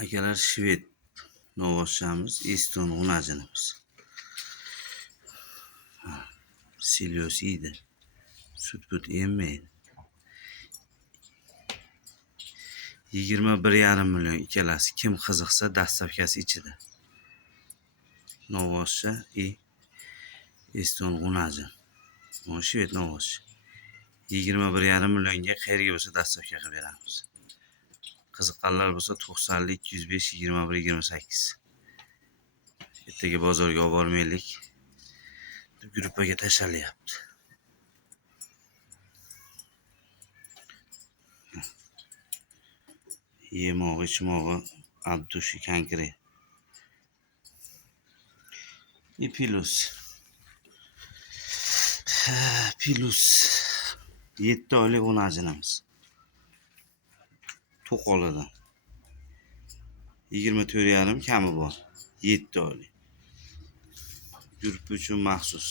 Akalar shved novvoschamiz, Eston g'unajinimiz. Silyos yeydi. Sut emmaydi. 21,5 million ikkalasi. Kim qiziqsa dastavkasi ichida. Novvoschcha Eston g'unajin. Bu shved novvoschcha. 21,5 millionga qayerga bo'lsa dastavka qilib beramiz. Qiziqqanlar bo'lsa 90 205 21 28. Ertaga bozorga olib bormaylik. Gruppaga tashlalyapti. Yemog'i, ichmog'i abdushi konkret. Pilus 7 oylik g'unajinimiz. To'qolidan 24,5 kami bor. 7 oylik. Gruppa uchun maxsus.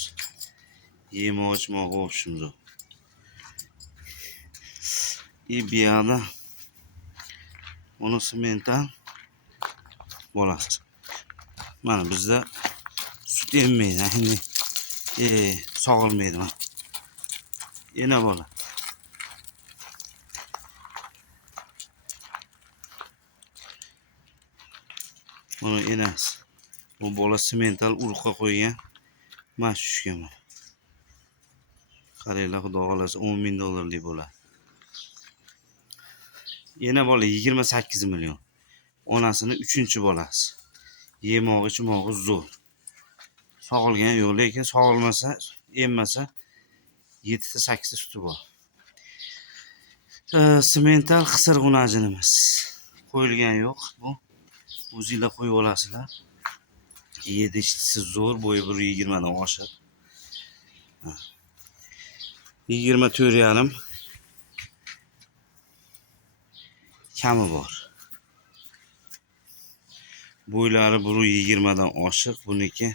Yemog'i, ichmog'i opshimiz. Buyada bunisi mental bolasi. Mana bizda sut emmaydi. Endi sog'ilmaydi mana. Yana bola. Mana enasi. Bu bola semental urug'ga qo'ygan. Mana tushgan. Qaranglar, xudo xolasa $10,000 bo'ladi. Yana bola 28 million. Onasini 3-bolasi. Yemog'i, ichmog'i zo'r. Sog'ilgan yo'q, lekin sog'ilmasa, emmasa 7-8 suti bor. Semental qisir g'unajinimiz. Qo'yilgan yo'q bu. O'zingizlar qo'yib olasizlar. Yedishchisi zo'r, bo'yi 1.20 dan oshiq. 24,5 kami bor. Bo'ylari 1.20 dan oshiq, buniki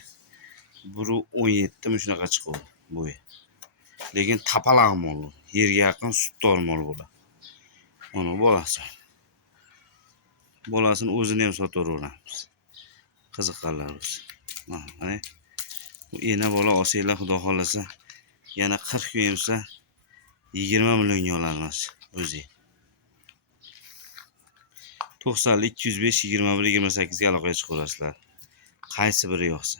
1.17 shunaqa chiqadi bo'yi. Lekin tapalaq mol, yerga yaqin sutdor mol bo'ladi. Mana bolasi. Bolasini o'zini ham sotaveramiz. Qiziqqanlar bo'lsa. Mana bu ena bola olsanglar, xudo xolasa, yana 40 kun yemsa 20 millionga olamiz o'zi. 90 205 21 28 ga aloqaga chiqaverasizlar. Qaysi biri yoqsa.